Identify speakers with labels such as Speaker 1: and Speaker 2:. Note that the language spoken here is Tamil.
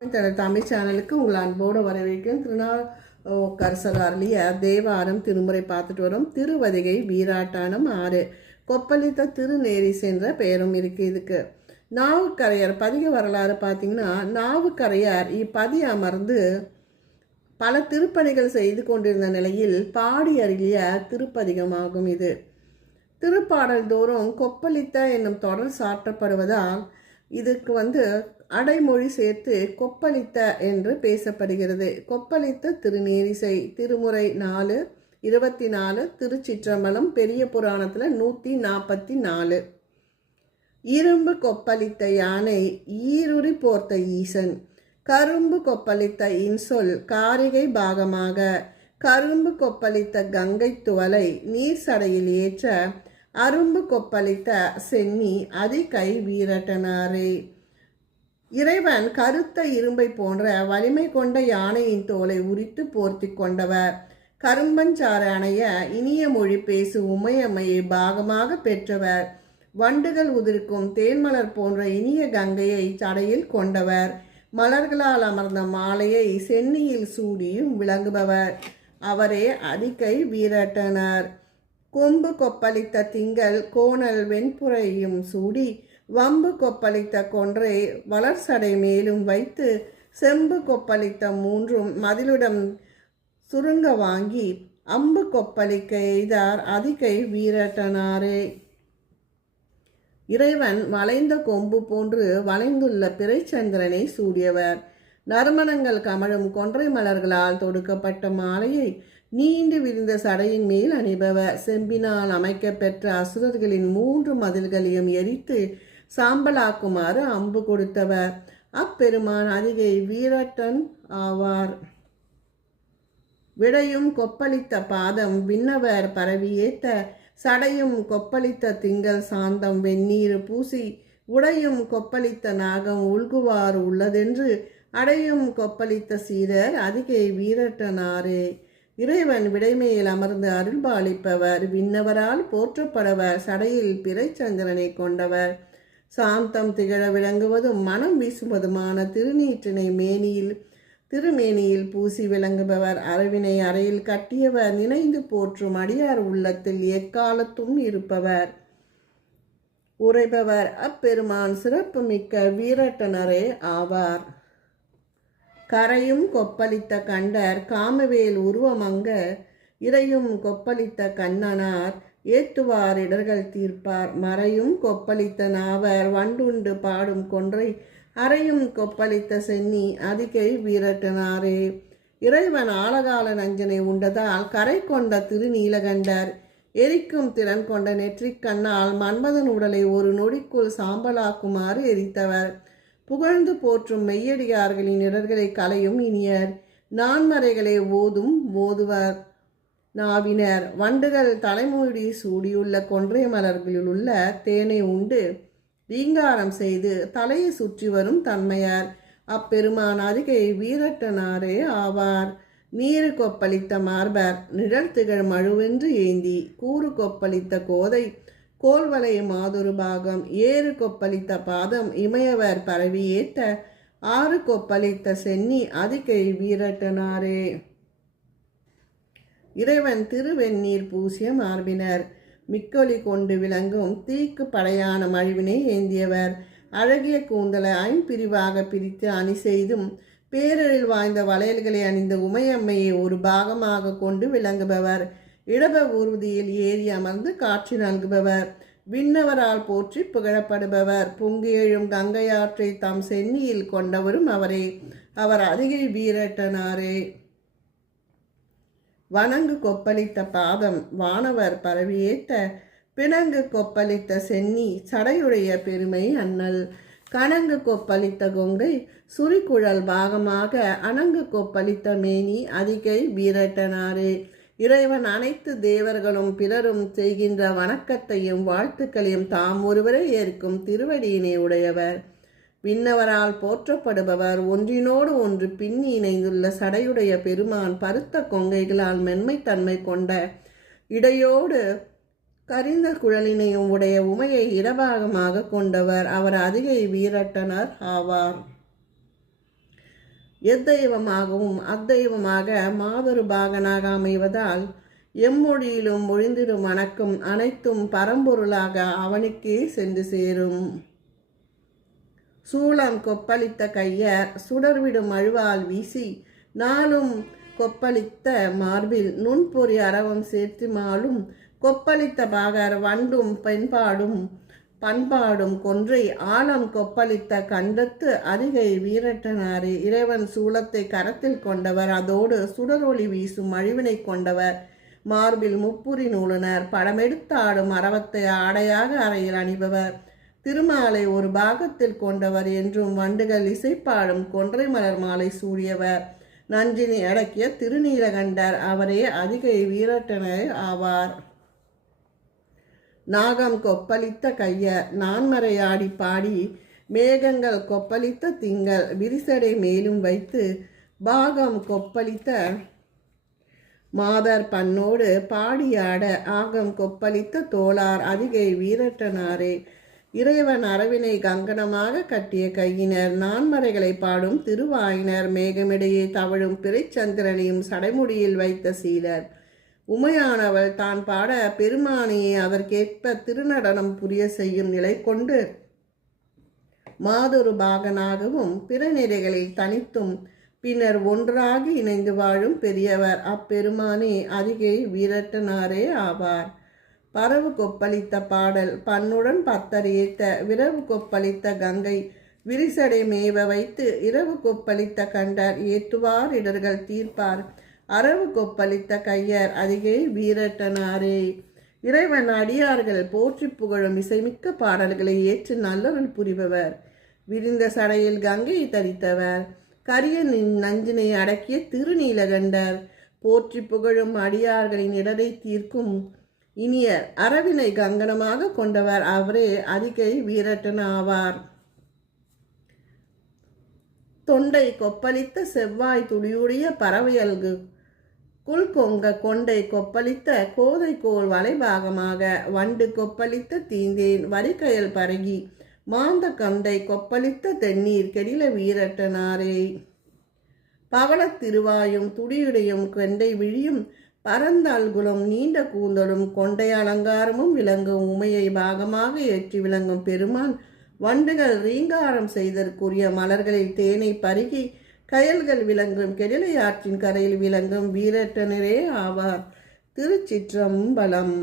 Speaker 1: தனது தமிழ் சேனலுக்கு உங்களை அன்போடு வரவேற்கும் திருநாள் அருளிய தேவாரம் திருமுறை பார்த்துட்டு வரோம். திருவதிகை வீராட்டானம் ஆறு கொப்பளித்த திருநேரி சென்ற பெயரும் இருக்கு இதுக்கு. நாவுக்கரையர் பதிக வரலாறு பார்த்தீங்கன்னா நாவுக்கரையர் இப்பதி அமர்ந்து பல திருப்பணிகள் செய்து கொண்டிருந்த நிலையில் பாடி அருளிய திருப்பதிகமாகும் இது. திருப்பாடல் தோறும் கொப்பளித்த என்னும் தொடர் சாற்றப்படுவதால் இதுக்கு வந்து அடைமொழி சேர்த்து கொப்பளித்த என்று பேசப்படுகிறது. கொப்பளித்த திருநேரிசை திருமுறை நாலு இருபத்தி நாலு திருச்சிற்றம்பலம் பெரிய புராணத்தில் நூற்றி நாற்பத்தி நாலு இரும்பு கொப்பளித்த யானை ஈருரி போர்த்த ஈசன். கரும்பு கொப்பளித்த இன்சொல் காரிகை பாகமாக. கரும்பு கொப்பளித்த கங்கை துவலை நீர் சடையில் ஏற்ற. அரும்பு கொப்பளித்த சென்னி அதிகை வீரட்டனாரே. இறைவன் கருத்த இரும்பை போன்ற வலிமை கொண்ட யானையின் தோலை உரித்து போர்த்தி கொண்டவர். கரும்பஞ்சாறு அணைய இனிய மொழி பேசு உமையம்மையை பாகமாக பெற்றவர். வண்டுகள் உதிர்க்கும் தேன்மலர் போன்ற இனிய கங்கையை சடையில் கொண்டவர். மலர்களால் அமர்ந்த மாலையை சென்னியில் சூடியும் விளங்குபவர். அவரே அதிகை வீரட்டனர். கொம்பு கொப்பளித்த திங்கள் கோணல் வெண்புறையும் சூடி வம்பு கொப்பளித்த கொன்றை வளர்சடை மேலும் வைத்து செம்பு கொப்பளித்த மூன்றும் மதிலுடம் சுருங்க வாங்கி அம்பு கொப்பளிக்க எய்தார் அதிகை வீரட்டனாரே. இறைவன் வளைந்த கொம்பு போன்று வளைந்துள்ள பிறைச்சந்திரனை சூடியவர். நறுமணங்கள் கமழும் கொன்றை மலர்களால் தொடுக்கப்பட்ட மாலையை நீண்டு விரிந்த சடையின் மேல் அணிபவர். செம்பினால் அமைக்கப்பெற்ற அசுரர்களின் மூன்று மதில்களையும் எரித்து சாம்பலாக்குமாறு அம்பு கொடுத்தவர். அப்பெருமான் அதிகை வீரட்டன் ஆவார். விடையும் கொப்பளித்த பாதம் விண்ணவர் பரவி ஏத்த சடையும் கொப்பளித்த திங்கள் சாந்தம் வெந்நீர் பூசி உடையும் கொப்பளித்த நாகம் உள்குவார் உள்ளதென்று அடையும் கொப்பளித்த சீரர் அதிகை வீரட்டனாரே இறைவன் விடைமையில் அமர்ந்து அருள்பாலிப்பவர். விண்ணவரால் போற்றப்படவர். சடையில் பிறைச்சந்திரனை கொண்டவர். சாந்தம் திகழ விளங்குவதும் மனம் வீசுவதுமான திருநீற்றினை மேனியில் திருமேனியில் பூசி விளங்குபவர் அரவினை அறையில் கட்டியவர் நினைந்து போற்றும் அடியார் உள்ளத்தில் எக்காலத்தும் இருப்பவர். உரைபவர் அப்பெருமான் சிறப்பு மிக்க வீரட்டனரே ஆவார். கரையும் கொப்பளித்த கண்டர் காமவேல் உருவமங்க இறையும் கொப்பளித்த கண்ணனார் ஏத்துவார் இடர்கள் தீர்ப்பார். மறையும் கொப்பளித்த நாவர் வண்டுண்டு பாடும் கொன்றை அறையும் கொப்பளித்த சென்னி அதிகை வீரட்டனாரே இறைவன் ஆழகால நஞ்சனை உண்டதால் கரை கொண்ட திருநீலகண்டர் எரிக்கும் திறன் கொண்ட நெற்றிக்கண்ணால் மன்மதன் உடலை ஒரு நொடிக்குள் சாம்பலாக்குமாறு எரித்தவர். புகழ்ந்து போற்றும் மெய்யடியார்களின் இடர்களை களையும் இனியர். நான்மறைகளை ஓதும் ஓதுவர். நாவினர் வண்டுகள் தலைமுடி சூடியுள்ள கொன்றை மலர்களில் உள்ள தேனை உண்டு. ரீங்காரம் செய்து தலையை சுற்றி வரும் தன்மையார். அப்பெருமான் அருகே வீரட்டனாரே ஆவார். நீரு கொப்பளித்த மார்பர் நிழல் திகழ் மழுவென்று ஏந்தி கூறு கொப்பளித்த கோதை கோல்வலை மாதொரு பாகம் ஏறு கொப்பளித்த பாதம் இமயவர் பரவி ஏற்ற ஆறு கொப்பளித்த சென்னி அதிகை வீரட்டனாரே. இறைவன் திருவெந்நீர் பூசிய மார்பினர். மிக்கொலி கொண்டு விளங்கும் தீக்கு படையான மழிவினை ஏந்தியவர். அழகிய கூந்தலை ஐம்பிரிவாக பிரித்து அணி செய்தும் பேரழில் வாய்ந்த வளையல்களை அணிந்த உமையம்மையை ஒரு பாகமாக கொண்டு விளங்குபவர். இடப ஊர்தியில் ஏறி அமர்ந்து காட்சி நல்குபவர். விண்ணவரால் போற்றி புகழப்படுபவர். பொங்கி எழும் கங்கையாற்றை தம் சென்னியில் கொண்டவரும் அவரே. அவர் அருகில் வீரட்டனாரே. வணங்கு கொப்பளித்த பாதம் வானவர் பரவியேத்த பிணங்கு கொப்பளித்த சென்னி சடையுடைய பெருமை அண்ணல். கணங்கு கொப்பளித்த கொங்கை சுரிக்குழல் பாகமாக அணங்கு கொப்பளித்த மேனி அதிகை வீரட்டனாரே. இறைவன் அனைத்து தேவர்களும் பிறரும் செய்கின்ற வணக்கத்தையும் வாழ்த்துக்களையும் தாம் ஒருவரே ஏற்கும் திருவடியினை உடையவர். விண்ணவரால் போற்றப்படுபவர் ஒன்றினோடு ஒன்று பின்னி இணைந்துள்ள சடையுடைய பெருமான் பருத்த கொங்கைகளால் மென்மைத்தன்மை கொண்ட இடையோடு கரிந்த குழலினையும் உடைய உமையை இடபாகமாக கொண்டவர் அவர் அதிகை வீரட்டனர் ஆவார். எத்தெய்வமாகவும் அத்தெய்வமாக மாதொரு பாகனாக அமைவதால் எம்மொழியிலும் ஒழிந்திடும் வணக்கம் அனைத்தும் பரம்பொருளாக அவனுக்கே சென்று சேரும். சூளம் கொப்பளித்த கையர் சுடர்விடும் அழுவால் வீசி நாளும் கொப்பளித்த மார்பில் நுண்பொறி அரவம் சேர்த்து மாலும் கொப்பளித்த பாகர் வண்டும் பெண்பாடும் பண்பாடும் கொன்றை ஆழம் கொப்பளித்த கண்டத்து அருகை வீரட்டனாரே இறைவன் சூளத்தை கரத்தில் கொண்டவர் அதோடு சுடரொளி வீசும் அழிவினை கொண்டவர் மார்பில் முப்புரி நூலுனர் படமெடுத்தாடும் அரவத்தை ஆடையாக அறையில் அணிபவர். திருமாலை ஒரு பாகத்தில் கொண்டவர் என்றும் வண்டுகள் இசைப்பாடும் கொன்றை மலர் மாலை சூடியவர். நஞ்சினி அடக்கிய திருநீலகண்டர் அவரே அதிகை வீரட்டனர் ஆவார். நாகம் கொப்பளித்த கையர் நான்மறையாடி பாடி மேகங்கள் கொப்பளித்த திங்கள் விரிசடை மேலும் வைத்து பாகம் கொப்பளித்த மாதர் பண்ணோடு பாடியாட ஆகம் கொப்பளித்த தோளார் அதிகை வீரட்டனாரே. இறைவன் அரவினை கங்கணமாக கட்டிய கையினர் நான்மறைகளை பாடும் திருவாயினர் மேகமிடையே தவழும் பிறைச்சந்திரனையும் சடைமுடியில் வைத்த சீலர். உமையானவள் தான் பாட பெருமானியை அதற்கேற்ப திருநடனம் புரிய செய்யும் நிலை கொண்டு மாதொரு பாகனாகவும் பிற நிலைகளில் தனித்தும் பின்னர் ஒன்றாகி இணைந்து வாழும் பெரியவர். அப்பெருமானே அதிகை வீரட்டனாரே ஆவார். பரவு கொப்பளித்த பாடல் பண்ணுடன் பத்தர் ஏத்த விரவு கொப்பளித்த கங்கை விரிசடை மேவ வைத்து இரவு கொப்பளித்த கண்டர் ஏற்றுவார் இடர்கள் தீர்ப்பார். அரவு கொப்பளித்த கையர் அதிகே வீரட்டனாரே. இறைவன் அடியார்கள் போற்றி புகழும் இசைமிக்க பாடல்களை ஏற்று நல்லருள் புரிபவர். விரிந்த சடையில் கங்கையை தரித்தவர். கரிய நஞ்சினை அடக்கிய திருநீலகண்டர். போற்றி புகழும் அடியார்களின் இடரை தீர்க்கும் இனிய அரவினை கங்கணமாக கொண்டவர் அவரே அதிகை வீரட்டன் ஆவார் தொண்டை கொப்பளித்த செவ்வாய் துளியுடைய பறவையல்கு குல் கொங்க கொண்டை கொப்பளித்த கோதைக்கோள் வலைபாகமாக வண்டு கொப்பளித்த தீந்தேன் வரிக்கயல் பரகி மாந்த கண்டை கொப்பளித்த தென்னீர் கெடில வீரட்டனாரே பவளத் திருவாயும் துடியுடையும் கொண்டை விழியும் பரந்தாள்குளம் நீண்ட கூந்தலும் கொண்டை அலங்காரமும் விளங்கும் உமையை பாகமாக ஏற்றி விளங்கும் பெருமான் வண்டுகள் ரீங்காரம் செய்தற்குரிய மலர்களில் தேனை பருகி கயல்கள் விளங்கும் கெடிலை ஆற்றின் கரையில் விளங்கும் வீரட்டனரே ஆவார். திருச்சிற்றம்பலம்.